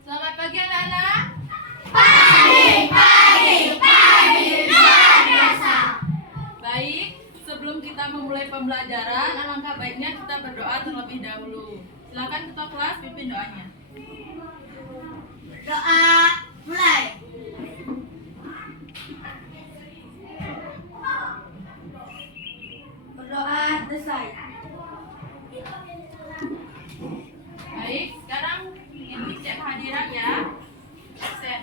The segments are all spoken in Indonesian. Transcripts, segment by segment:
Selamat pagi anak-anak. Pagi, luar biasa. Baik, sebelum kita memulai pembelajaran, alangkah baiknya kita berdoa terlebih dahulu. Silakan ketua kelas pimpin doanya. Doa mulai. Berdoa selesai. Baik, sekarang ibu cek kehadiran ya. Absen.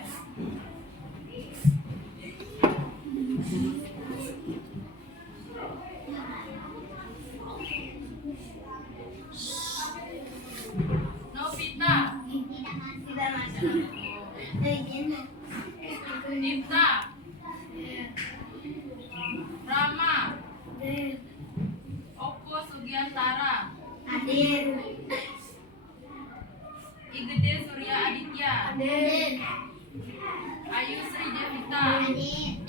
Novita, Tidak masuk. Nipta, Rama, Oko Sugiantara, Hadir. Igede Surya Aditya, Hadir. Ayu Sri Devita, Hadir.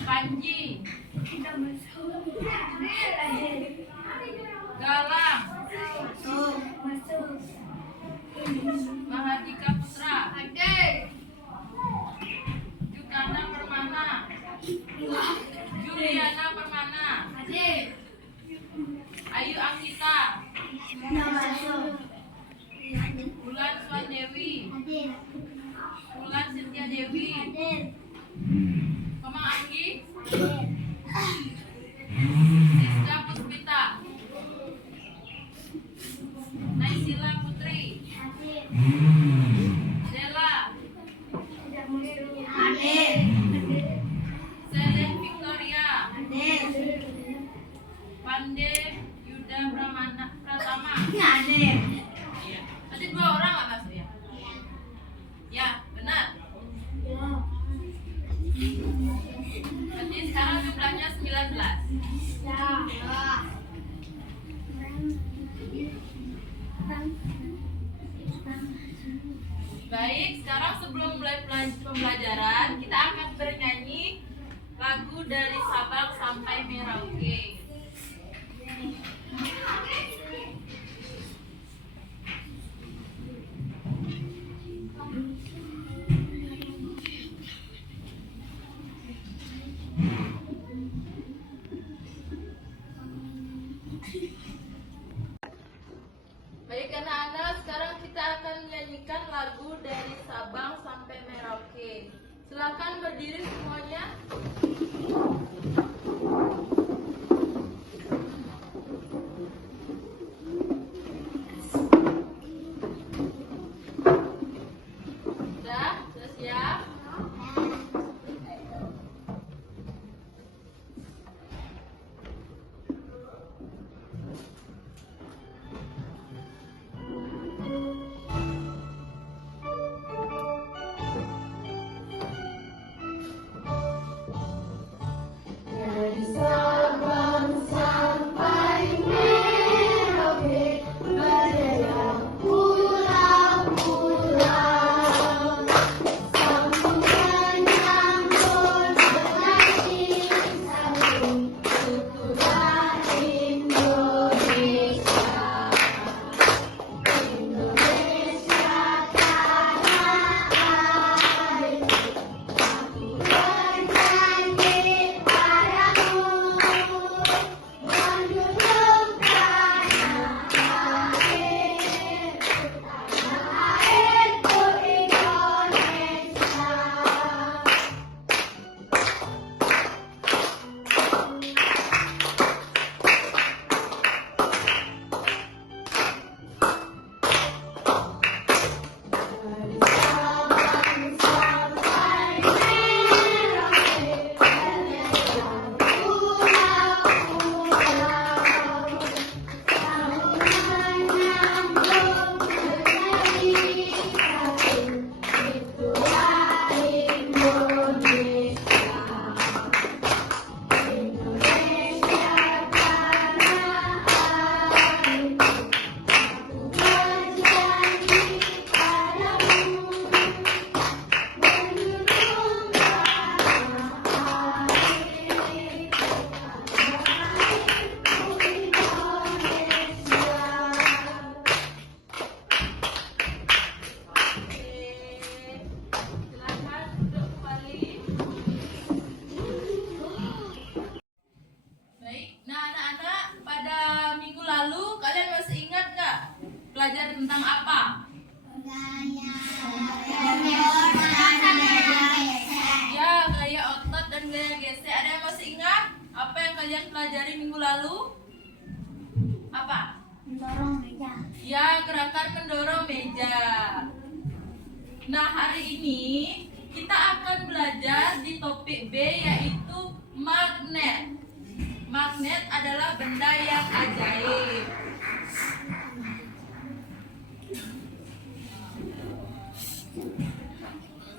Panji, Tidak masuk. Hadir. Galang, Masuk. Masuk. Mahardika Putra, Hadir. Yukana Permana, Juliana Permana, Hadir. Ayu Angkita, Tidak masuk. Bulan Swandewi, Hadir. Bulan Cynthia Dewi, Hadir. Mamang Anggi, Hadir. Siska Puspita, Naisila Putri, Hadir. Dela, Tidak masuk. Hadir. Selen Victoria, Hadir. Pande Yuda Pratama. Hadir. Iya. Tadi 2 orang nggak masuk ya? Ya, benar. Berarti sekarang jumlahnya 19. Baik, sekarang sebelum mulai pembelajaran, kita akan bernyanyi lagu dari Sabang sampai Merauke. Baik anak-anak, sekarang kita akan menyanyikan lagu dari Sabang sampai Merauke. Silakan berdiri semuanya. Sudah siap? tentang apa? Ya, gaya otot dan gaya gesek. Ada yang masih ingat apa yang kalian pelajari minggu lalu? Apa? Mendorong meja. Ya, gerakan mendorong meja. Nah, hari ini kita akan belajar di topik B, yaitu magnet. Magnet adalah benda yang ajaib.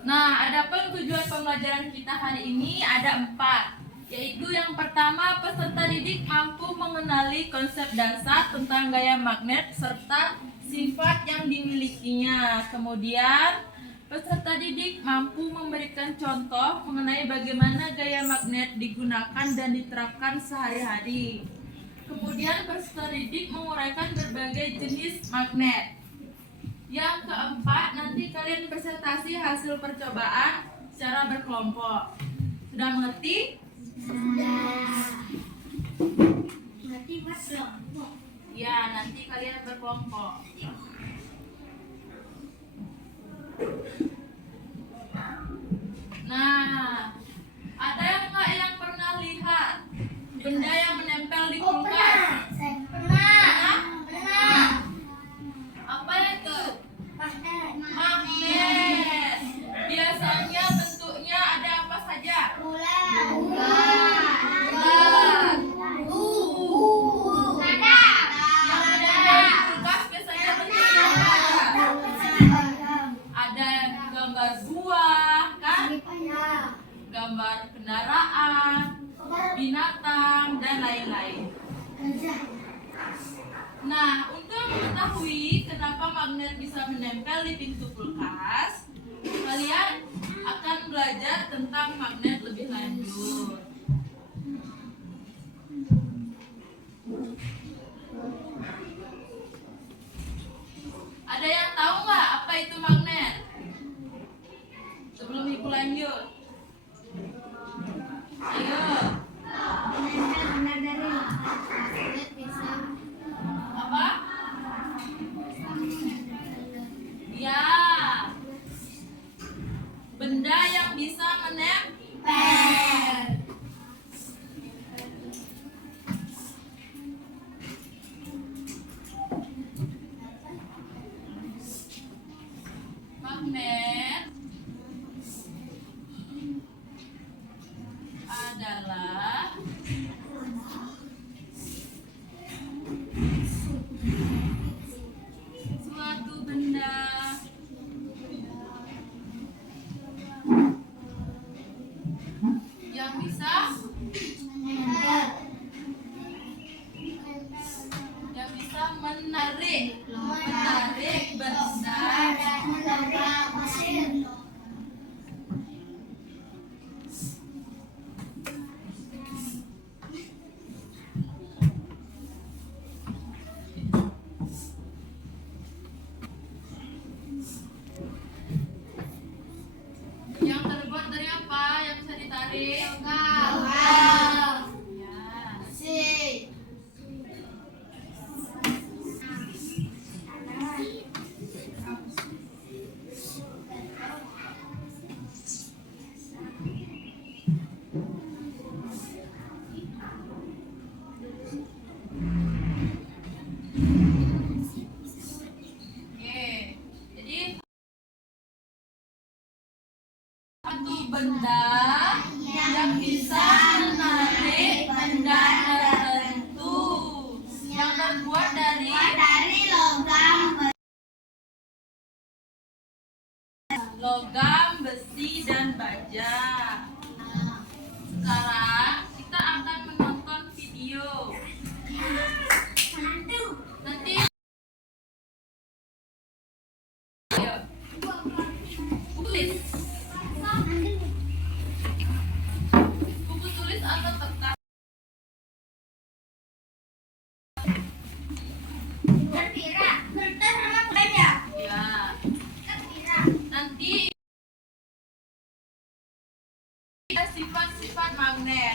Nah, adapun tujuan pembelajaran kita hari ini ada 4, yaitu yang pertama, peserta didik mampu mengenali konsep dasar tentang gaya magnet serta sifat yang dimilikinya. Kemudian, peserta didik mampu memberikan contoh mengenai bagaimana gaya magnet digunakan dan diterapkan sehari-hari. Kemudian, peserta didik menguraikan berbagai jenis magnet. Yang keempat, nanti kalian presentasi hasil percobaan secara berkelompok. Sudah mengerti? Berarti buat kelompok. Ya, nanti kalian berkelompok. Nah, ada yang nggak yang pernah lihat benda yang menempel di kulkas? Pernah. Apa itu? Magnet. Magnet. Biasanya bentuknya ada apa saja? Bulan. Bulan. Ada. Yang menempel di kulkas biasanya bentuknya apa? Ada gambar buah, kan? Gambar kendaraan, binatang, dan lain-lain. Nah, untuk mengetahui kenapa magnet bisa menempel di pintu kulkas, kalian akan belajar tentang magnet lebih lanjut. Ada yang tahu nggak apa itu magnet? Sebelum ibu lanjut, ayo. Apa? Ya, benda yang bisa menempel. Magnet adalah suatu benda yang bisa menarik benda. Yang terbuat dari apa? Yang bisa ditarik? Ya. Oke, jadi satu benda yang bisa menarik benda tertentu yang terbuat dari logam, besi, dan baja. Sekarang kita akan menonton video. Nanti ayo, tulis buku tulis atau kertas. Ya, nanti sifat-sifat magnet.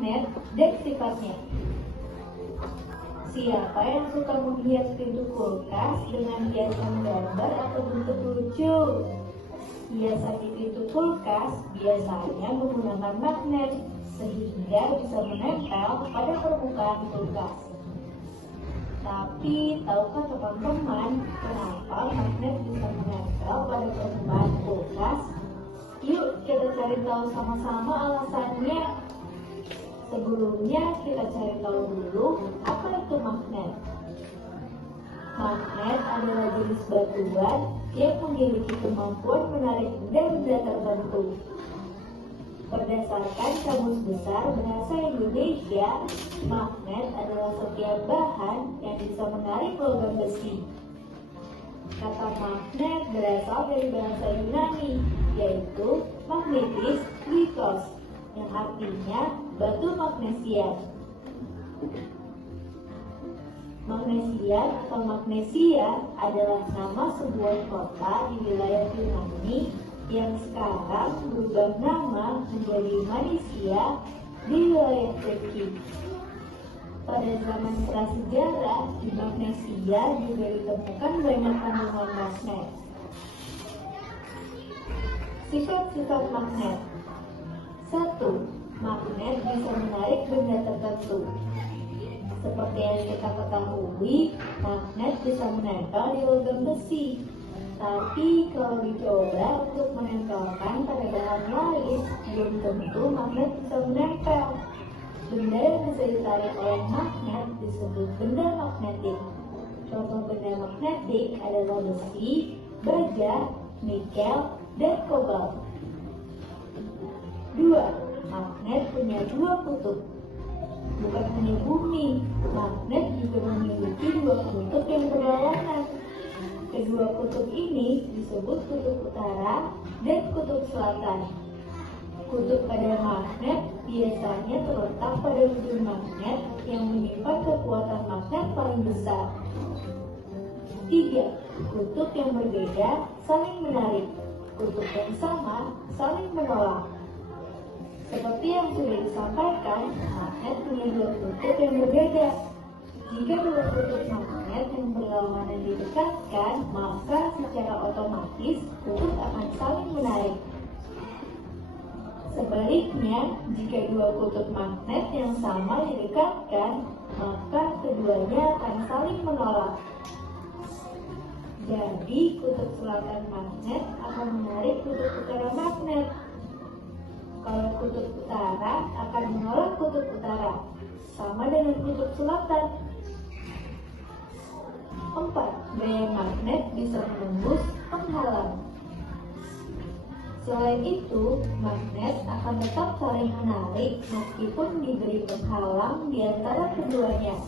magnet dan sifatnya. Siapa yang suka menghias pintu kulkas dengan hiasan gambar atau bentuk lucu? Hiasan di pintu kulkas biasanya menggunakan magnet sehingga bisa menempel pada permukaan kulkas. Tapi tahukah teman-teman kenapa magnet bisa menempel pada permukaan kulkas? Yuk kita cari tahu sama-sama alasannya. Sebelumnya kita cari tahu dulu apa itu magnet. Magnet adalah jenis batuan yang memiliki kemampuan menarik benda-benda tertentu. Berdasarkan Kamus Besar Bahasa Indonesia, magnet adalah setiap bahan yang bisa menarik logam besi. Kata magnet berasal dari bahasa Yunani, yaitu magnetis klikos, yang artinya batu magnesian. Magnesian atau magnesia adalah nama sebuah kota di wilayah Yunani yang sekarang berubah nama menjadi Malaysia di wilayah Turki. Pada zaman prasejarah di Magnesia juga ditemukan banyak kandungan magnet. Sifat-sifat magnet. 1. Magnet bisa menarik benda tertentu. Seperti yang kita ketahui, magnet bisa menempel di logam besi. Tapi kalau dicoba untuk menempelkan pada bahan lain, belum tentu magnet bisa menempel. Benda yang bisa ditarik oleh magnet disebut benda magnetik. Contoh benda magnetik adalah besi, baja, nikel, dan kobalt. 2. Magnet punya dua kutub. Bukan hanya bumi, magnet juga memiliki dua kutub yang berlawanan. Kedua kutub ini disebut kutub utara dan kutub selatan. Kutub pada magnet biasanya terletak pada ujung magnet yang menyimpan kekuatan magnet paling besar. 3. Kutub yang berbeda saling menarik. Kutub yang sama saling menolak. Seperti yang sudah disampaikan, magnet punya dua kutub yang berbeda. Jika dua kutub magnet yang berlawanan didekatkan, maka secara otomatis kutub akan saling menarik. Sebaliknya, jika dua kutub magnet yang sama didekatkan, maka keduanya akan saling menolak. Jadi, kutub selatan magnet akan menarik kutub utara magnet. Kalau kutub utara akan menolak kutub utara, sama dengan kutub selatan. 4. Gaya magnet bisa menembus penghalang. Selain itu, magnet akan tetap saling menarik meskipun diberi penghalang di antara keduanya.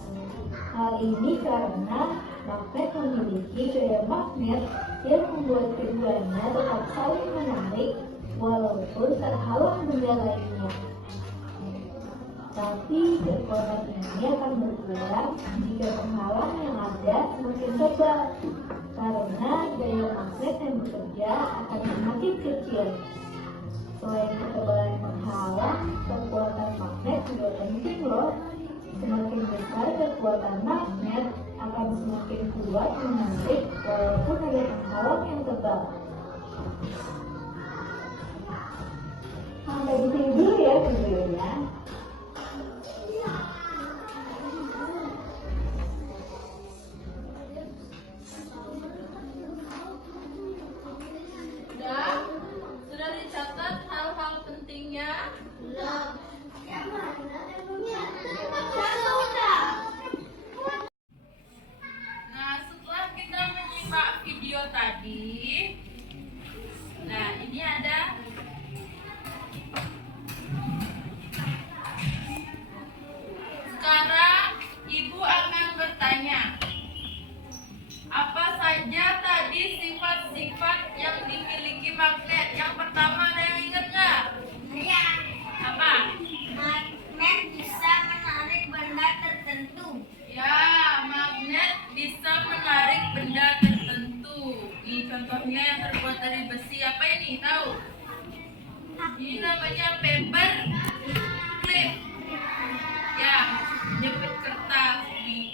Hal ini karena magnet memiliki gaya magnet yang membuat keduanya tetap saling menarik walaupun terhalang benda lainnya. Tapi kekuatan ini akan berkurang jika penghalang yang ada semakin tebal, karena gaya magnet yang bekerja akan semakin kecil. Selain ketebalan penghalang, kekuatan magnet juga penting loh. Semakin besar kekuatan magnet akan semakin kuat menarik walaupun ada penghalang yang tebal. Sampai di sini dulu ya videonya. Sudah dicatat hal-hal pentingnya? Belum. Nah, setelah kita menyimak video tadi, nah ini ada sekarang ibu akan bertanya, apa saja tadi sifat-sifat yang dimiliki magnet? Yang pertama ada yang ingat nggak? Ya. Apa? Magnet bisa menarik benda tertentu. Ya, magnet bisa menarik benda tertentu. Ini contohnya yang terbuat dari besi. Apa ini? Tahu? Ini namanya paper clip. jepit kertas nih.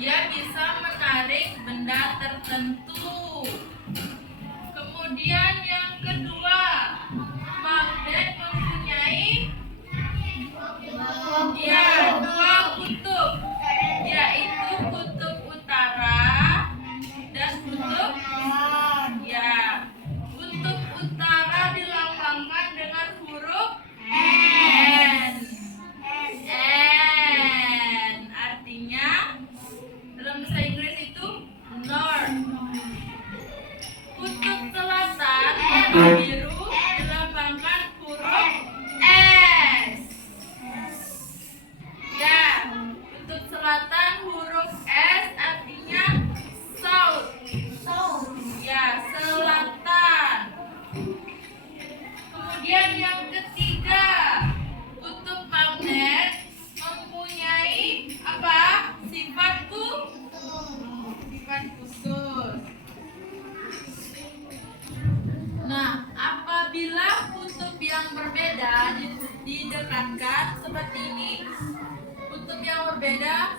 Dia bisa menarik benda tertentu. Kemudian yang kedua, magnet mempunyai dua kutub, yaitu kutub utara dan kutub kutub utara dilambangkan dengan huruf N. Artinya dalam bahasa Inggris itu north. Kutub selatan warna biru dilambangkan huruf S. Ya, kutub selatan huruf S artinya south. Ya, selatan. Kemudian yang ketiga, kutub magnet mempunyai apa? Sifat khusus. Nah, apabila kutub yang berbeda didekatkan seperti ini, kutub yang berbeda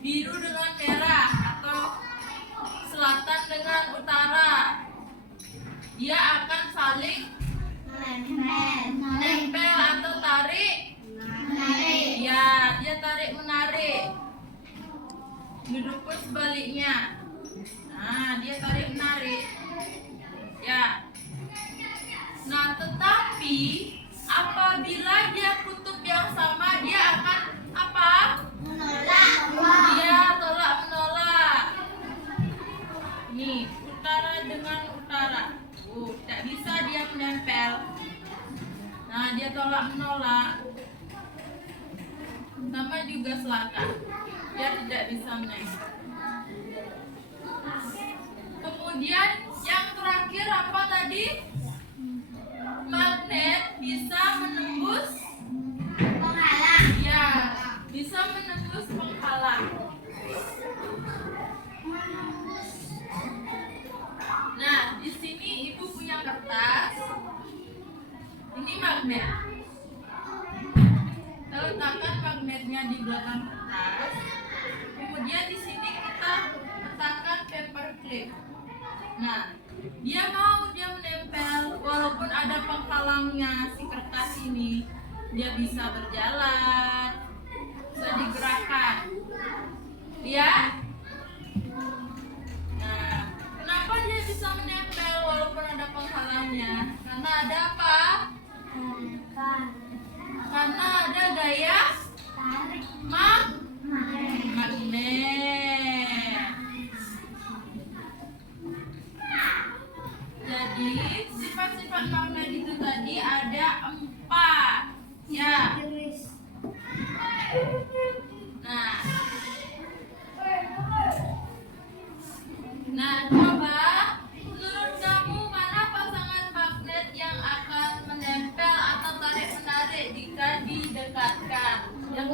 biru dengan merah atau selatan dengan utara, dia akan saling menempel atau tarik. Ya, dia tarik menarik. Begitu sebaliknya. Nah, dia tarik menarik. Ya. Nah, tetapi apabila dia kutub yang sama, dia akan apa? Dia tolak menolak. Nih, utara dengan utara. Tidak bisa dia menempel. Nah, dia tolak menolak. Sama juga selatan. Dia tidak bisa menempel. Kemudian yang terakhir apa tadi? Magnet bisa menembus penghalang. Ya, bisa menembus penghalang. Nah, di sini ibu punya kertas. Ini magnet. Kita letakkan magnetnya di belakang kertas. Kemudian di sini kita letakkan paper clip. Nah, dia menempel walaupun ada penghalangnya si kertas ini. Dia bisa berjalan, bisa digerakkan. Ya? Nah, kenapa dia bisa menempel walaupun ada penghalangnya? Karena ada apa? Karena ada gaya magnet. Jadi sifat-sifat magnet itu tadi ada 4. Ya. Nah, coba menurut kamu mana pasangan magnet yang akan menempel atau tarik menarik jika didekatkan? Yang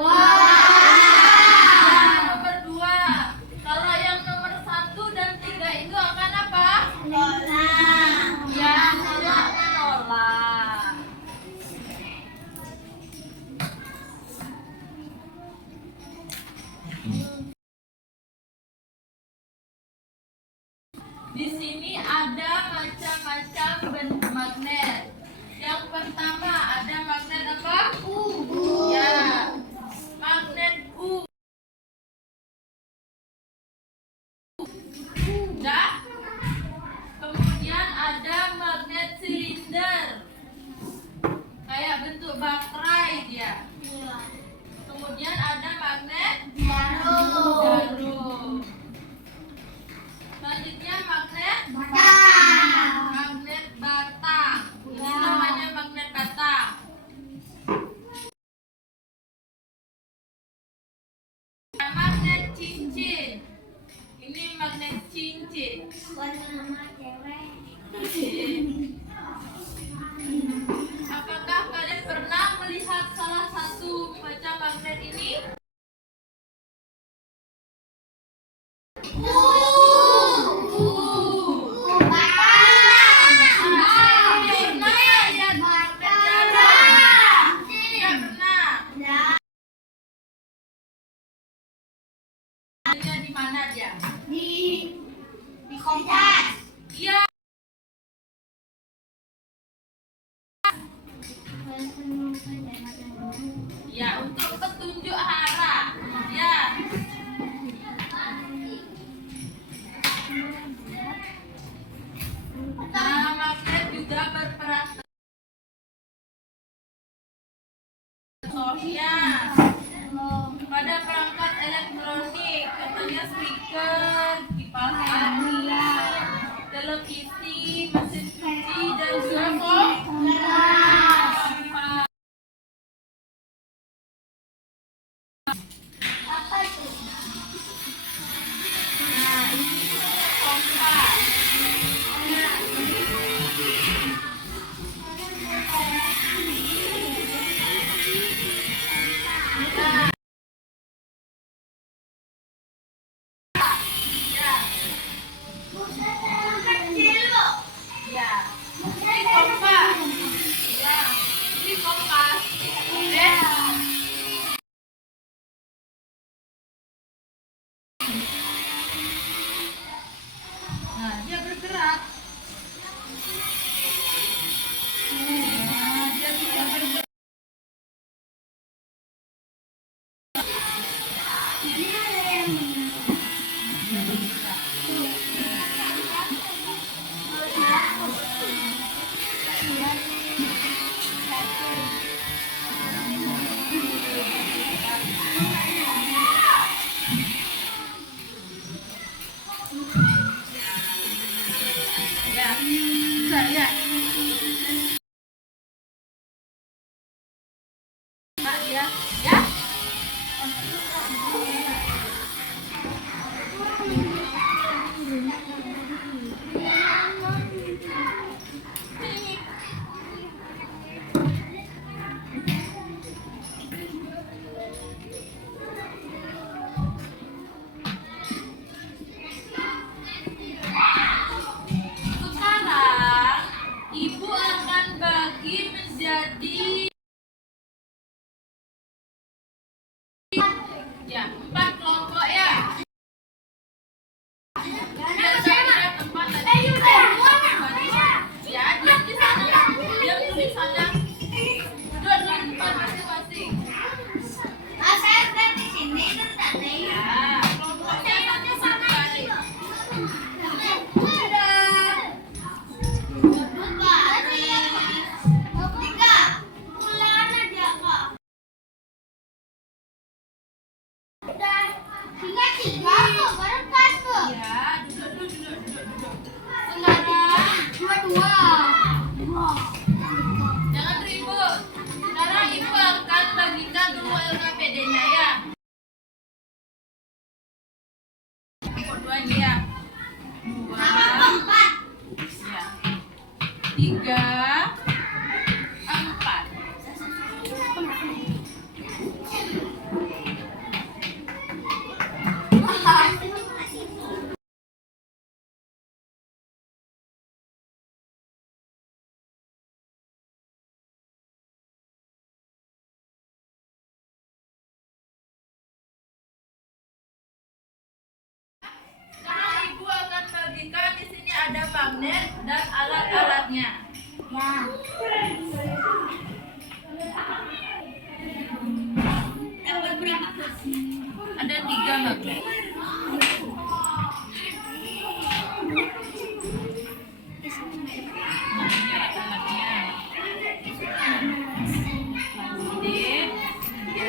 nomor 2. Kalau yang nomor 1 dan 3 itu akan apa? Ya, tolak menolak. Di sini ada macam-macam bentuk magnet. Yang pertama ada magnet apa? Ya, magnet U. Ya. Kemudian ada magnet silinder. Kayak bentuk baterai dia. Kemudian ada magnet jarum. Selanjutnya magnet batang. Ini namanya magnet batang. Magnet cincin. Ini magnet cincin. Apakah kalian pernah melihat salah satu macam magnet ini? Ya, untuk petunjuk arah. Ya. Nah, magnet juga berperan Sofia pada perangkat elektronik, contohnya speaker, kipas angin, televisi, mesin cuci, dan juga kompas. Apa itu? Nah, ini kompas. Kecil loh. Ya, ini kompas. Ya, ini kompas. Oke. Nah, dia bergerak. Nah, dia bisa bergerak. Ya, bisa ya. Pak, ya, ya. Sekarang ibu akan bagi menjadi ya 4 kelompok ya. Biar saya tempat tadi. Ya, diam di sana. Diam di sana. Duduk di tempat masing-masing. Saya udah di sini kan tadi. Ya, kelompoknya nanti satu kali. Ya, duduk. Sekarang jangan ribut. Sekarang ibu akan bagikan dulu LKPD-nya ya. Dua ini ya. 2, ya. 3, 4. Sekarang ibu akan bagikan di sini ada magnet dan alat-alatnya. Ada 3 magnet. Nah, ini alat-alatnya. Magnet, ya.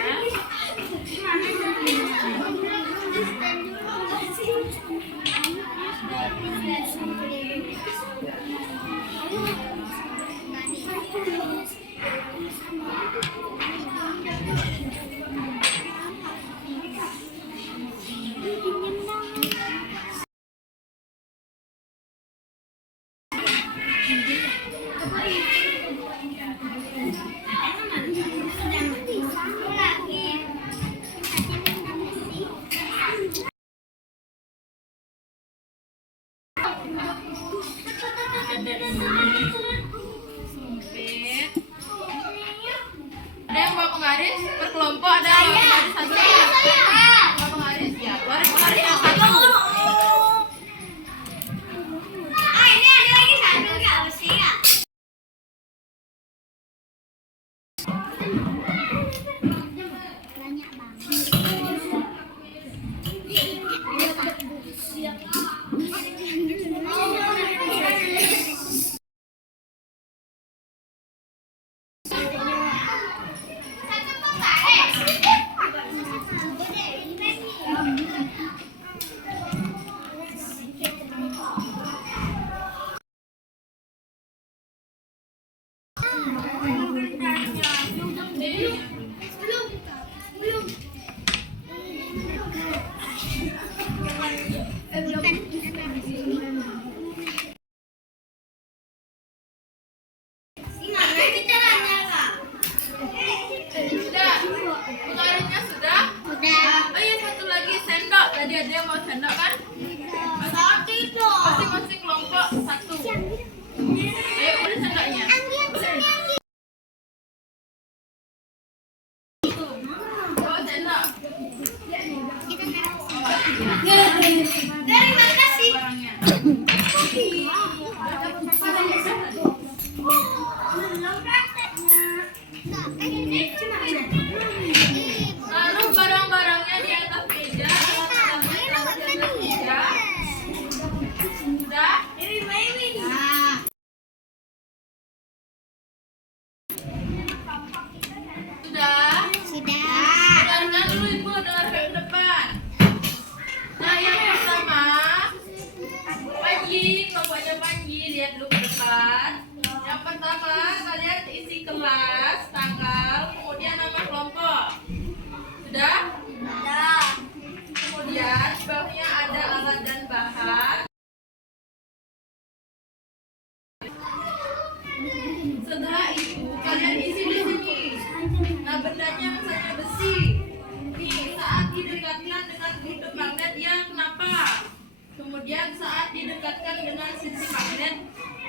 Sumpit. Ada yang bawa penggaris per kelompok, ada yang bawa penggaris satu. Bawa penggaris ya, keluarin penggaris yang satu.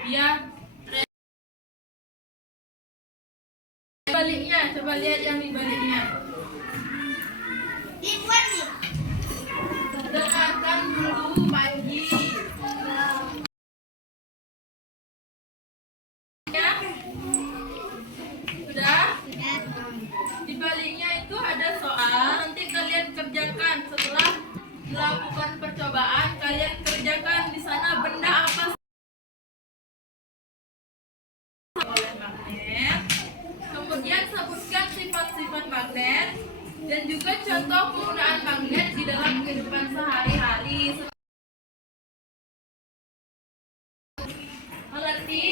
Ya. Baliknya, coba lihat yang di baliknya. Dibuat nih. Dengarkan dulu, Panji. Ya, sudah. Di baliknya itu ada soal. Nanti kalian kerjakan setelah melakukan percobaan. Kalian kerjakan di sana benda apa oleh magnet. Kemudian sebutkan sifat-sifat magnet dan juga contoh penggunaan magnet di dalam kehidupan sehari-hari. Mengerti?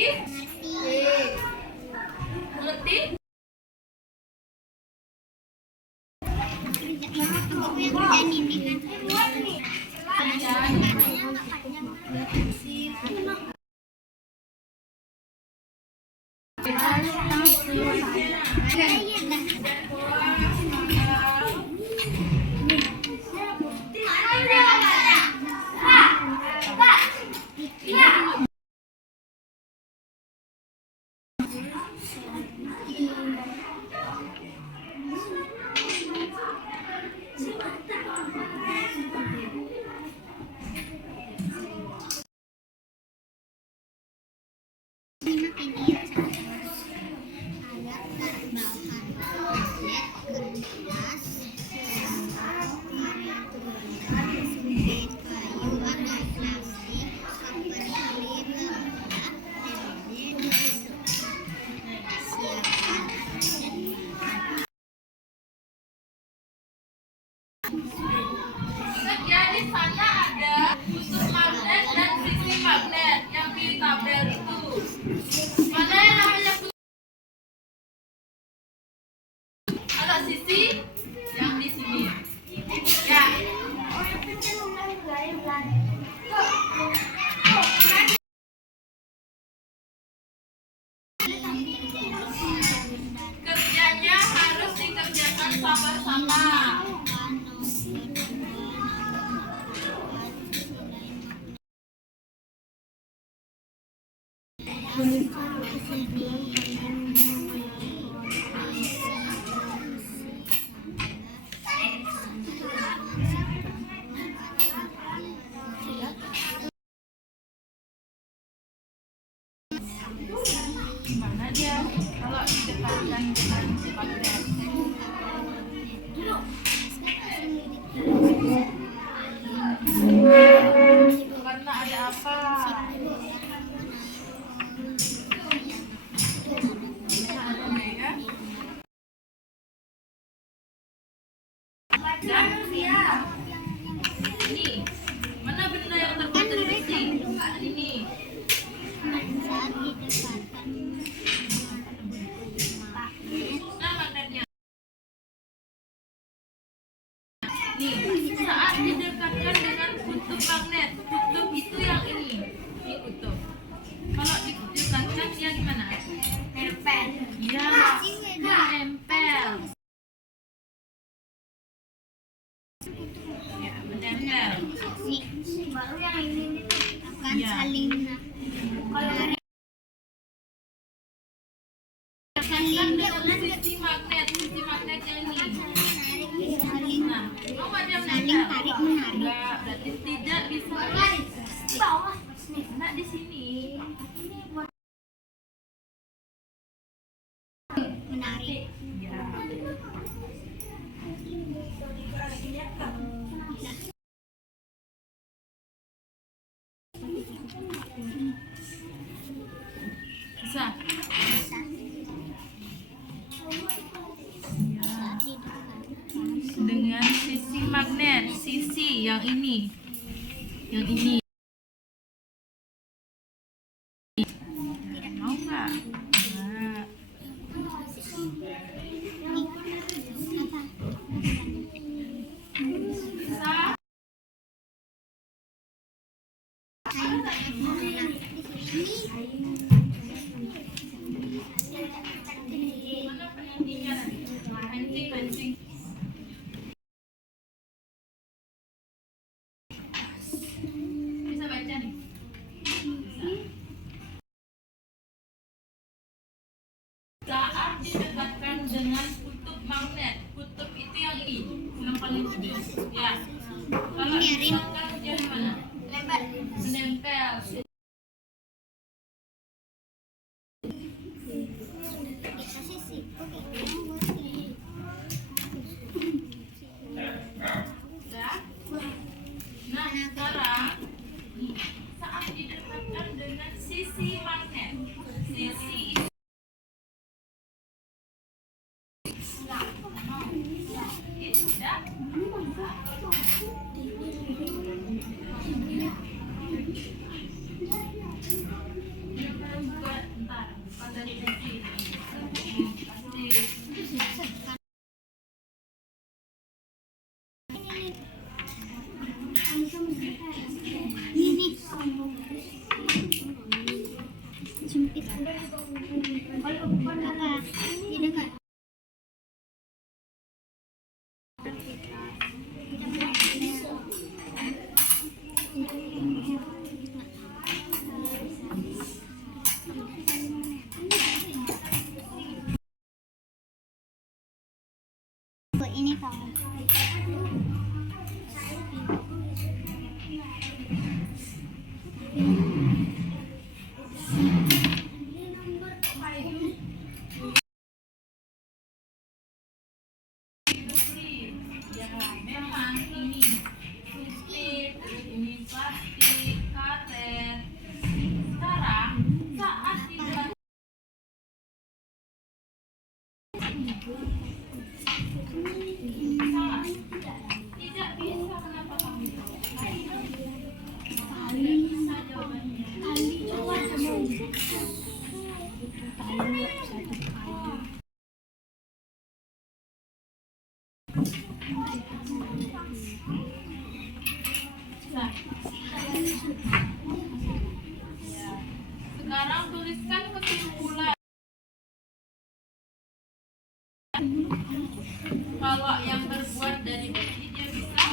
Mengerti? Kerjaan ini kan. Ingat ya, di sana ada kutub magnet dan sisi magnet yang di tabel itu. Mana yang namanya kutub? Kalau sisi yang di sini. Ya. Kerjanya harus dikerjakan sama-sama. Gimana dia kalau didekatkan dengan magnet? Karena ada apa? Ini mana benda yang terbuat dari besi? Ini. Nah, magnetnya. Nih, saat didekatkan dengan kutub magnet, kutub itu yang ini kutub. Kalau didekatkan dia gimana? Nempel. Iya, menempel. Ya, menempel. Nih, baru yang ini akan Iya. saling menarik. Kan dengan sisi magnet yang ini. Saling Nah, mau ada yang saling nempel? tarik menarik. Enggak, berarti tidak bisa. Di bawah. Nah, di sini. Menarik. Ya. Bisa. Dengan sisi magnet, sisi yang ini. Yang ini. Mau nggak? Nggak. Bisa. Mana penyanyinya? Mancing. paling gede. Ya. Kalau misalkan dia mana? Lebar. Menempel. Bisa sisi. Oke. Ya. Nah, sekarang saat didekatkan dengan sisi magnet, sisi tidak bentar, pada sisi pasti Ini jepit. Apa? Ini kan. Ini kamu. ya memang ini sempit, ini plastik, karet. Sekarang saat tidak salah, tidak bisa kenapa kamu tahu? Tidak bisa jawabannya. Nah, ya. Sekarang tuliskan kesimpulan. Kalau yang terbuat dari besi dia bisa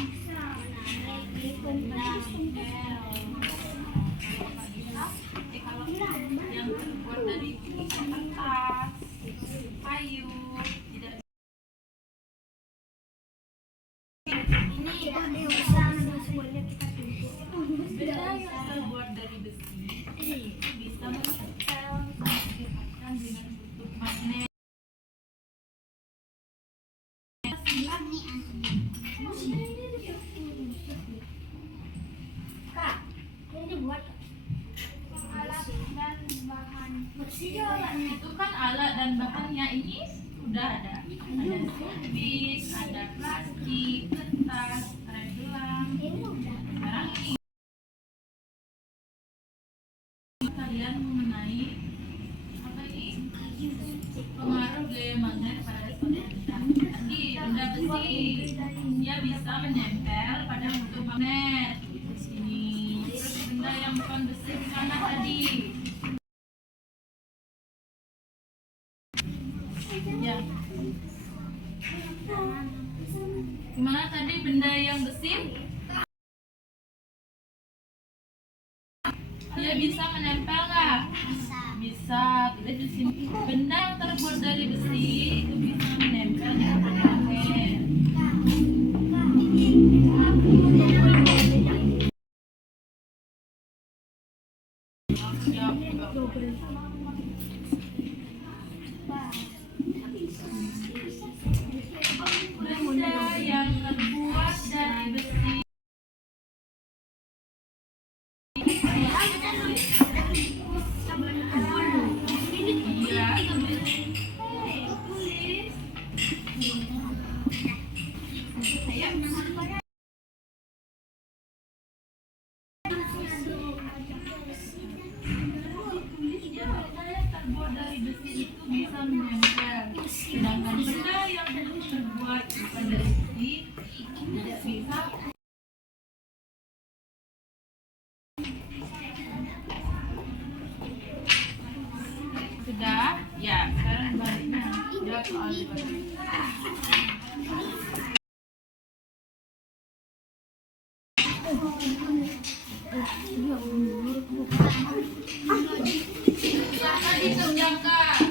kalau yang terbuat dari kertas, kayu, tidak benda yang terbuat dari besi bisa menempel saat didekatkan dengan tutup magnet. Kak, ini buat alat dan bahan bersih. Itu kan alat dan bahannya ini sudah ada sipit, ada plastik, kertas, karet gelang. Sekarang ini kalian mengenai apa ini pengaruh gaya magnet pada responden benda. Tadi benda besi dia bisa menempel pada tutup magnet ini. Terus benda yang bukan besi di sana tadi. Ya. Gimana tadi benda yang besi? Dia bisa menempel nggak? Bisa. Kita di sini benda yang terbuat dari besi itu bisa menempel di magnet. Ya, benda yang terbuat dari besi. Terbuat dari besi itu bisa menempel, sedangkan benda yang terbuat bukan dari besi tidak bisa. Sudah? Ya, sekarang baliknya jawab soal dibalik. Silakan dikerjakan.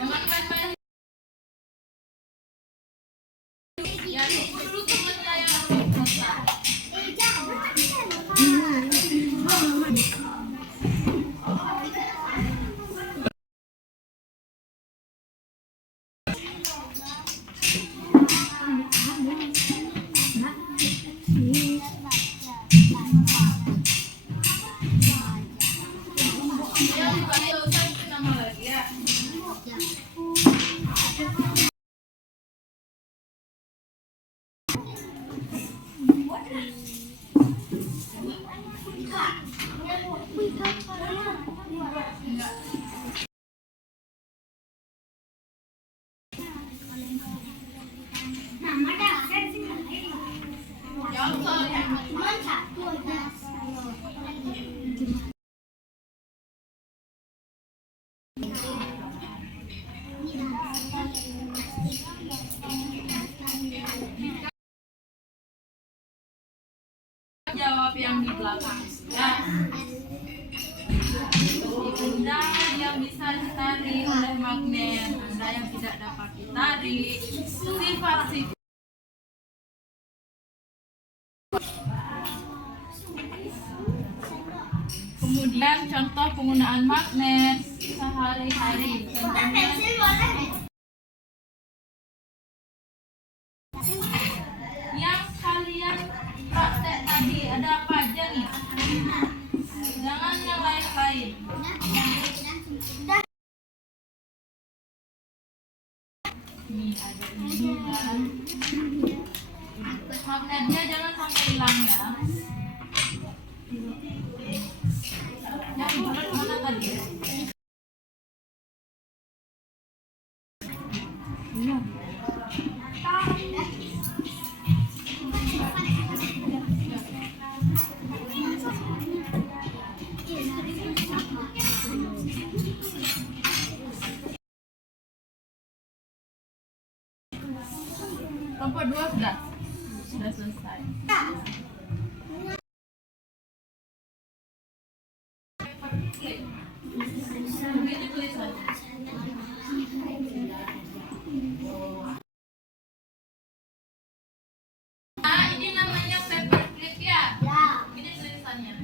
Jangan main-main. Ya, Mama dapat sih. Johnson ya. Cuma satu aja. Jawab yang di belakang. Ya. Benda yang bisa ditarik oleh magnet, benda yang tidak dapat ditarik, sifat-sifat. Kemudian contoh penggunaan magnet sehari-hari. Contohnya Pensil boleh. yang kalian praktek tadi ada apa aja nih? Jangan yang lain-lain. Nih ada ini kan. Magnetnya jangan sampai hilang ya. Yang bulat mana tadi? Iya. Kelompok 2 sudah selesai. Ini tulisannya. Ah, ini namanya paperclip ya. Ini tulisannya.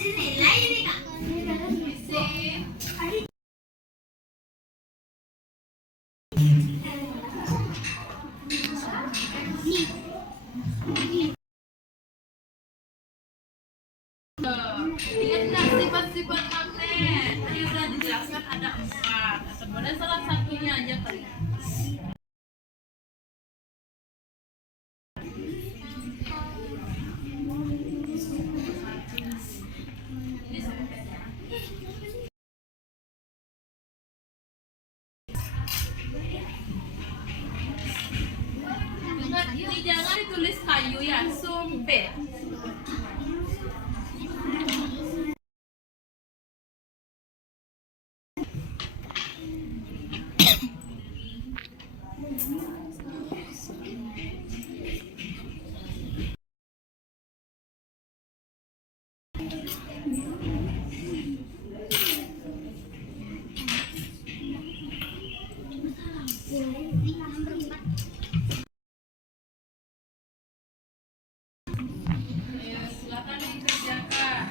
Sini lain nih kak. Isi. Ingat nggak sifat-sifat magnet? Tadi udah dijelaskan ada 4. Atau boleh salah satunya aja kali. Ini sampai. Ingat ini jangan ditulis kayu ya, sumpit. Ayo, silakan dikerjakan.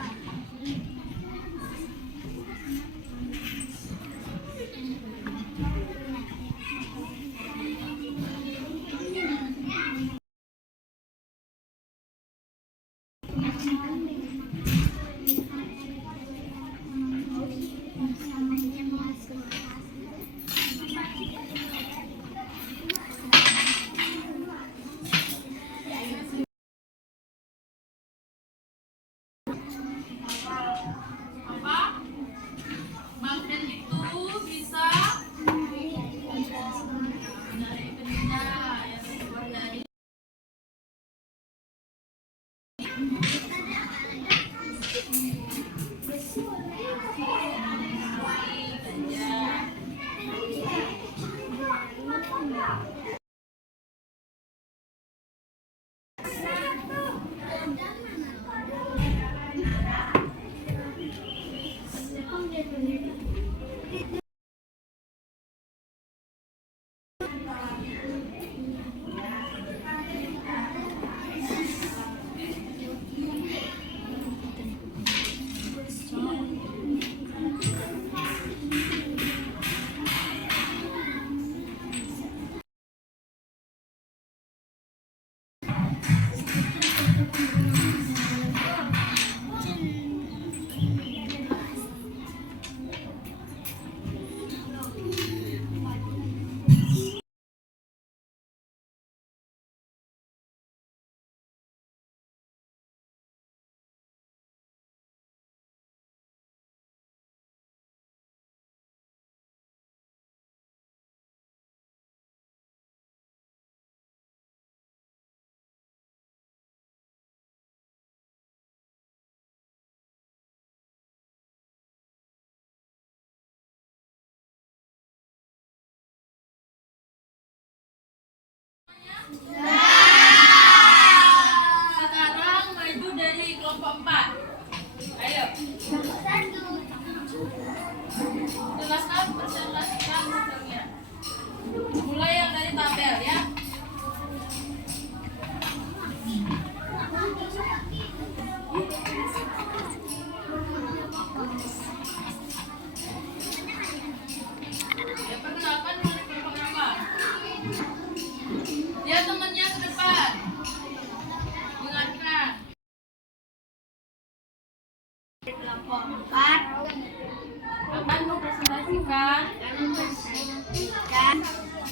mempersatukan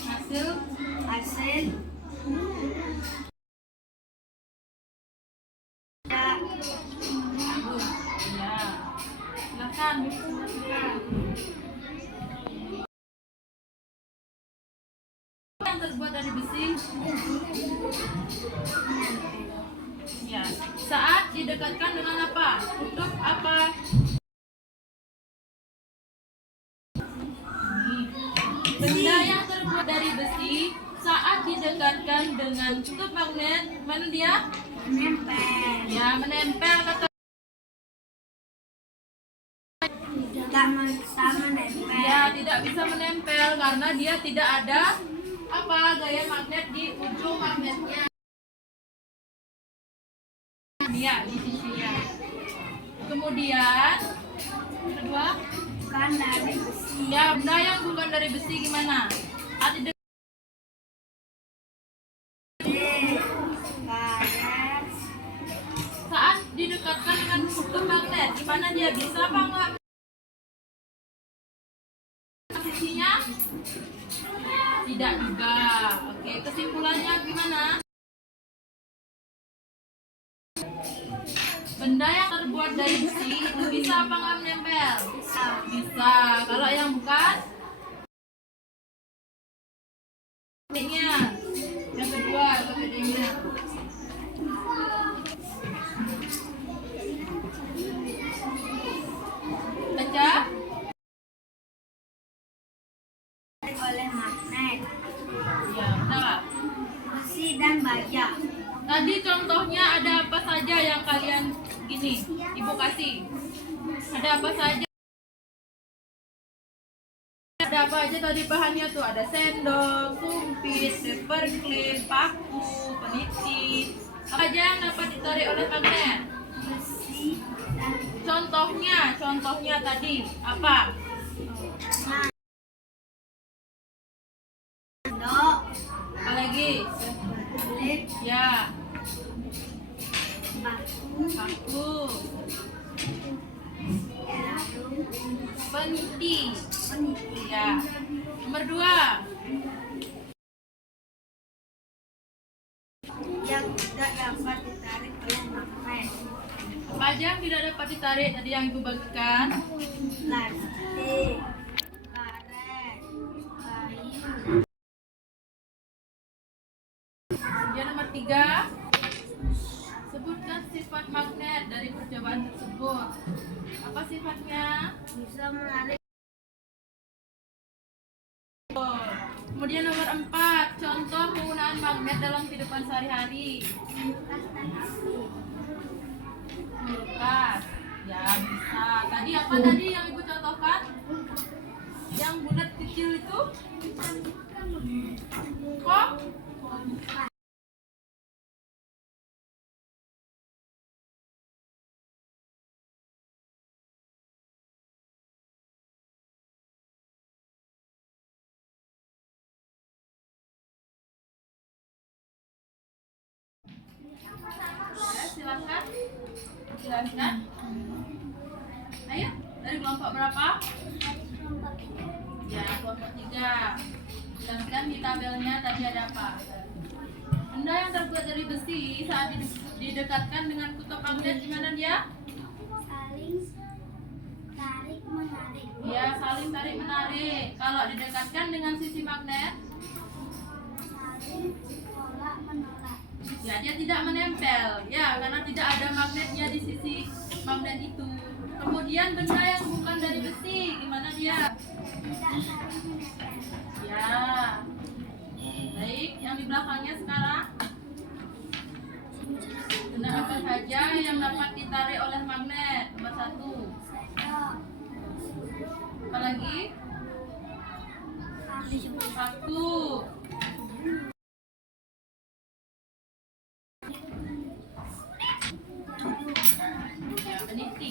hasil ya, Ya. Silakan, silakan. Yang terbuat dari besi. Ya. Saat didekatkan dengan apa? Kutub apa? Benda yang terbuat dari besi saat didekatkan dengan kutub magnet, mana dia? menempel, Ya, menempel. Kata tidak bisa menempel, ya, tidak bisa menempel karena dia tidak ada apa gaya magnet di ujung magnetnya. Dia di sisinya. Kemudian kedua, bukan dari besi, ya benda yang bukan dari besi gimana? Ada karet, saat didekatkan dengan kutub magnet, gimana dia bisa apa enggak? Sisinya tidak juga. Oke, kesimpulannya gimana? Benda yang terbuat dari besi itu bisa apa nggak menempel? Bisa. Kalau yang bukan, magnetnya. Yang kedua, magnetnya. Baca. oleh magnet, Ya, benar. besi dan baja. Tadi contohnya ada apa saja yang kalian gini, Ibu kasih. Ada apa saja? Ada apa aja tadi bahannya tuh? Ada sendok, sumpit, paperclip, paku, peniti. Apa aja yang dapat ditarik oleh magnet? Besi dan Contohnya tadi apa? sendok, Apa lagi? kulit, Ya, batu, paku, jarum, peniti. peniti, Ya. Nomor 2. yang tidak dapat ditarik oleh magnet, Apa aja yang tidak dapat ditarik tadi yang Ibu bagikan? plastik, karet, kayu, Kemudian nomor 3. Sebutkan sifat magnet dari percobaan tersebut. Apa sifatnya? bisa menarik Kemudian nomor 4. Contoh penggunaan magnet dalam kehidupan sehari-hari. kulkas dan api, Kulkas. Ya, bisa. Tadi apa tadi yang Ibu contohkan? Yang bulat kecil itu? Kok? Ya, silakan. Jelaskan. Ayo, dari kelompok berapa? Ya, kelompok 3. Jelaskan di tabelnya tadi ada apa? Benda yang terbuat dari besi saat didekatkan dengan kutub magnet gimana dia? saling tarik menarik, Ya, saling tarik menarik. Kalau didekatkan dengan sisi magnet, saling tolak menolak, ya dia tidak menempel. Ya, karena tidak ada magnetnya di sisi magnet itu. Kemudian benda yang bukan dari besi, gimana dia? tidak saling menempel, Ya. Baik, yang di belakangnya sekarang. Benda apa saja yang dapat ditarik oleh magnet? Nomor 1. sendok, Apalagi? kayu, Paku. Ya, peniti.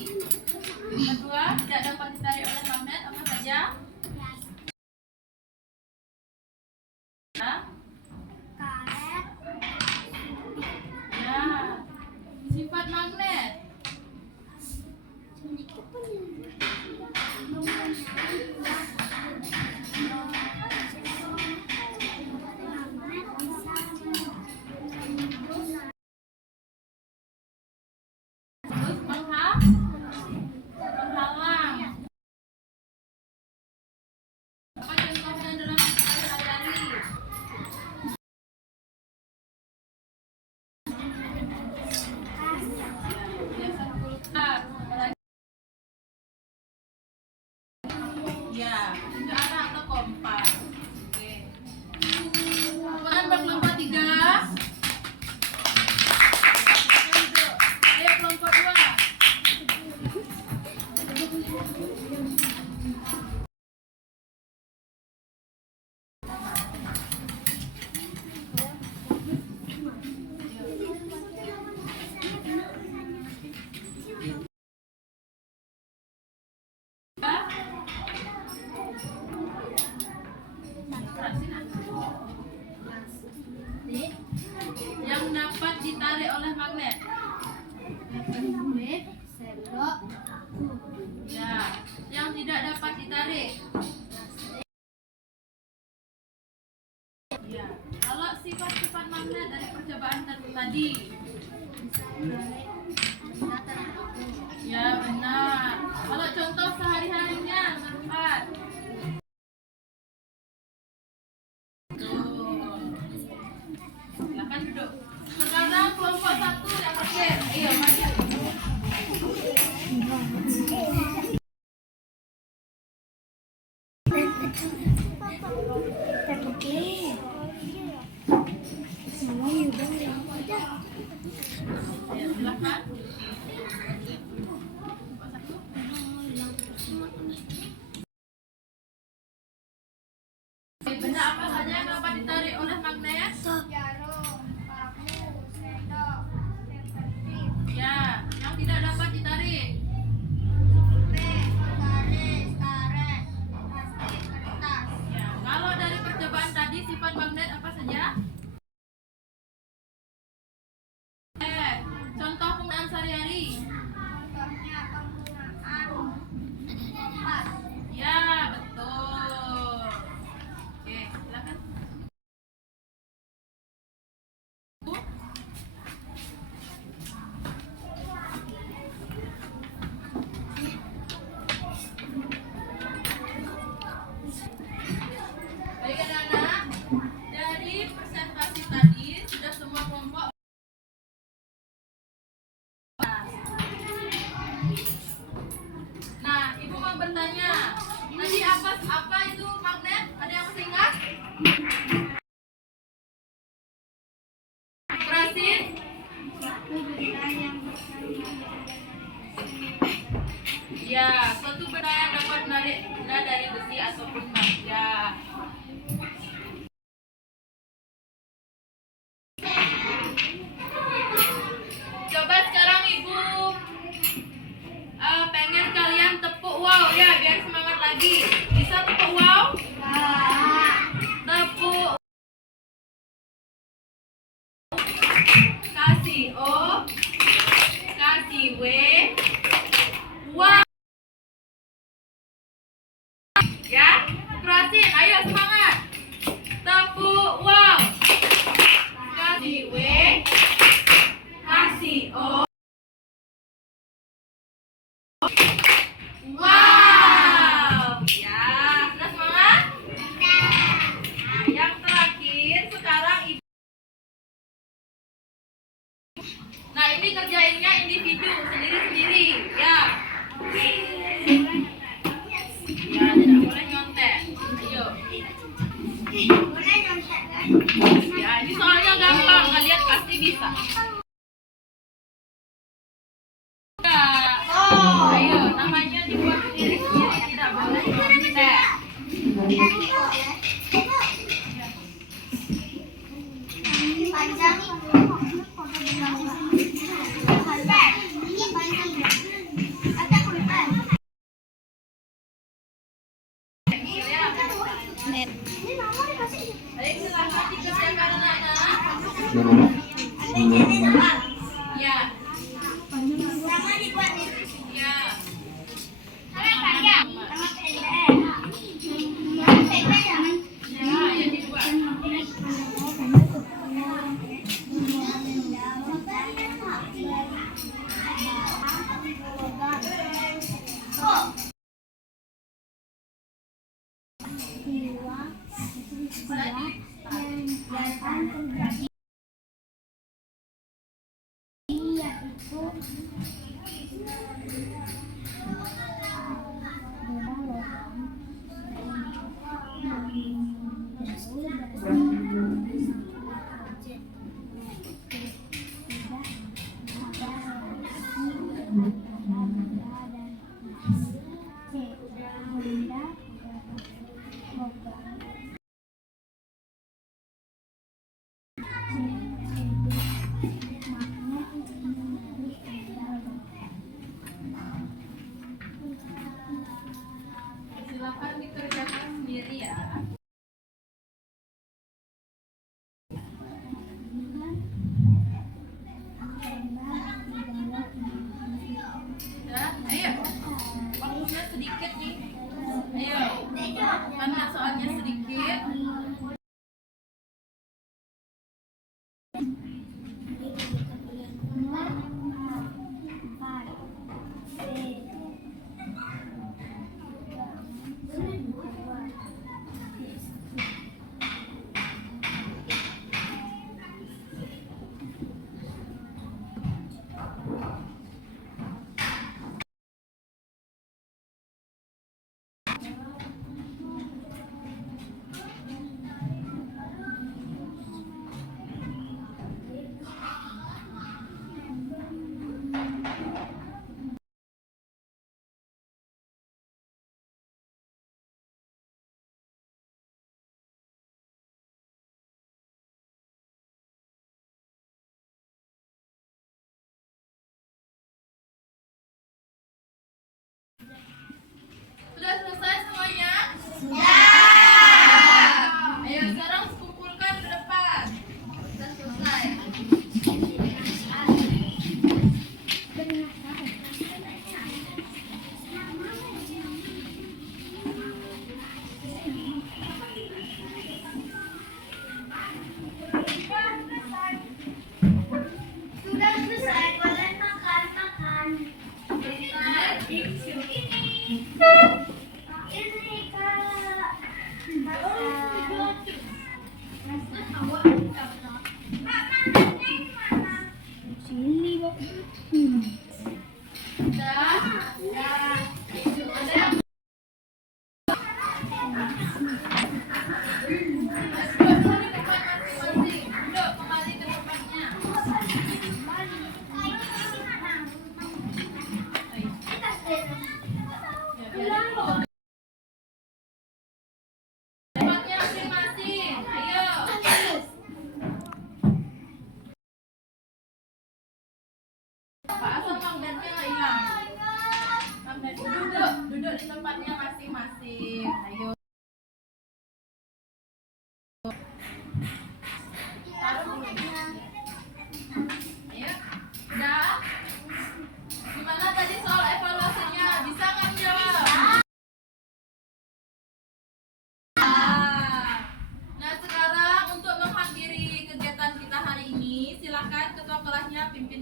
Kedua, tidak dapat ditarik oleh magnet apa saja? Ya. karet, Ya. Sifat magnet. Ya. Kalau sifat-sifat magnet dari percobaan tadi. Ya, benar. Kalau contoh sehari-harinya, nomor 4. Tuh. Silakan duduk. Sekarang kelompok 1 yang terakhir. Ayo, maju. Ayo, silakan. Benda apa saja yang dapat ditarik oleh magnet? Jarum, paku, sendok, tempelit, Ya, yang tidak dapat ditarik. pek, garis, karet, plastik, kertas. Ya, kalau dari percobaan tadi sifat magnet apa saja? Contoh penggunaan sehari-hari. Contohnya penggunaan kompas. Ya, betul. Oke, silakan. Baik anak-anak, dari presentasi tadi sudah semua kelompok. Nah, ibu mau bertanya, tadi apa itu magnet? Ada yang masih ingat? Kerasin? Ya, suatu benda yang dapat menarik benda dari besi ataupun baja. Coba sekarang ibu pengen kalian tepuk wow ya biar semangat lagi. Bisa tepuk wow? Tepuk. Kasih O, kasih W, wow. Ya, kerasin. Ayo semangat. Tepuk wow. Kasih W, kasih O. Wow. Ya, sudah semangat? Yang terakhir sekarang ibu. Nah, ini kerjainnya individu sendiri-sendiri, ya. Ya, tidak boleh nyontek. Ayo. Boleh nyontek kan? Ya, ini soalnya gampang, kalian pasti bisa. Ya. Ayo, namanya dibuat sendiri-sendiri, tidak boleh nyontek. Panjang ini panjang. Ada pulpen. Ini mama dikasih. Baik, silakan dikerjakan anak-anak. Ya, Sama dibuat ini. ya. Sama panjang. Sama pendek. Sama pendek jangan. Ya, ayo dibuat.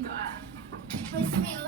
doa. Bismillah.